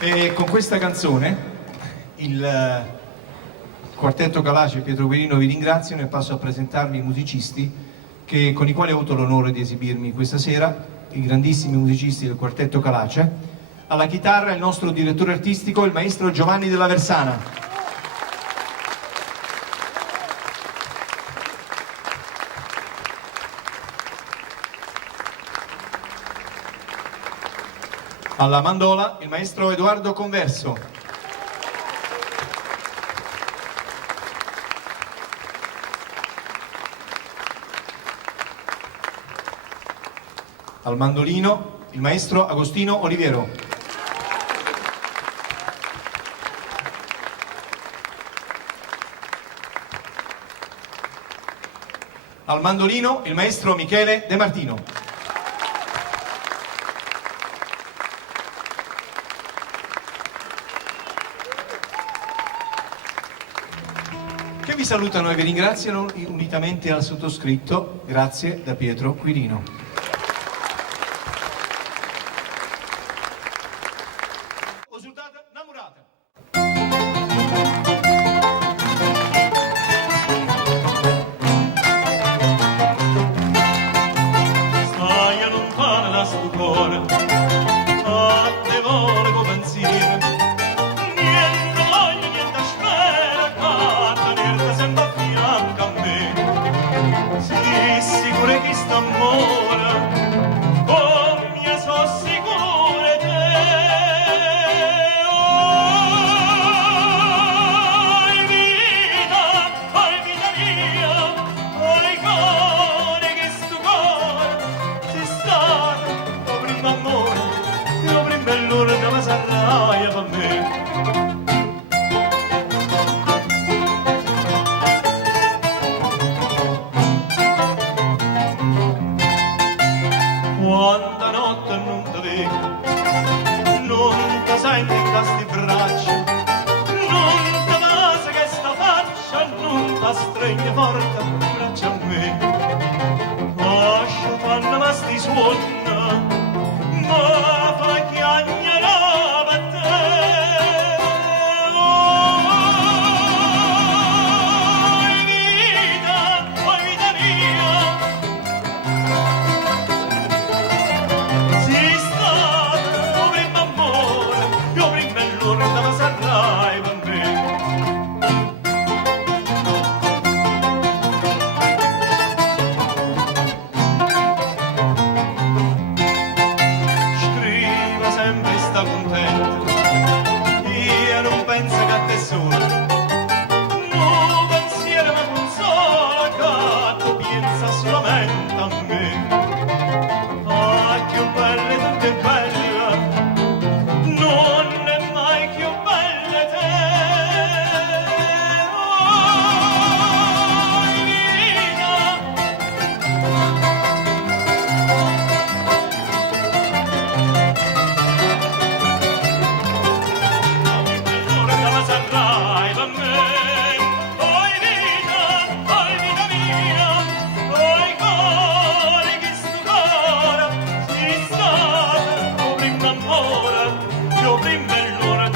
E con questa canzone il quartetto Calace e Pietro Quirino vi ringraziano e passo a presentarvi i musicisti con i quali ho avuto l'onore di esibirmi questa sera, i grandissimi musicisti del quartetto Calace. Alla chitarra il nostro direttore artistico, il maestro Giovanni Della Versana. Alla mandola il maestro Edoardo Converso. Al mandolino il maestro Agostino Oliviero. Al mandolino il maestro Michele De Martino. Che vi salutano e vi ringraziano unitamente al sottoscritto. Grazie da Pietro Quirino. Quanta notte non ti vedo, non ti senti in questi braccia, non ti passa che sta faccia, non ti stringe forte braccia a me. Lascia fanno ma sti suona, ma fa chiagnare per te. Oi vita mia, io prima l'ora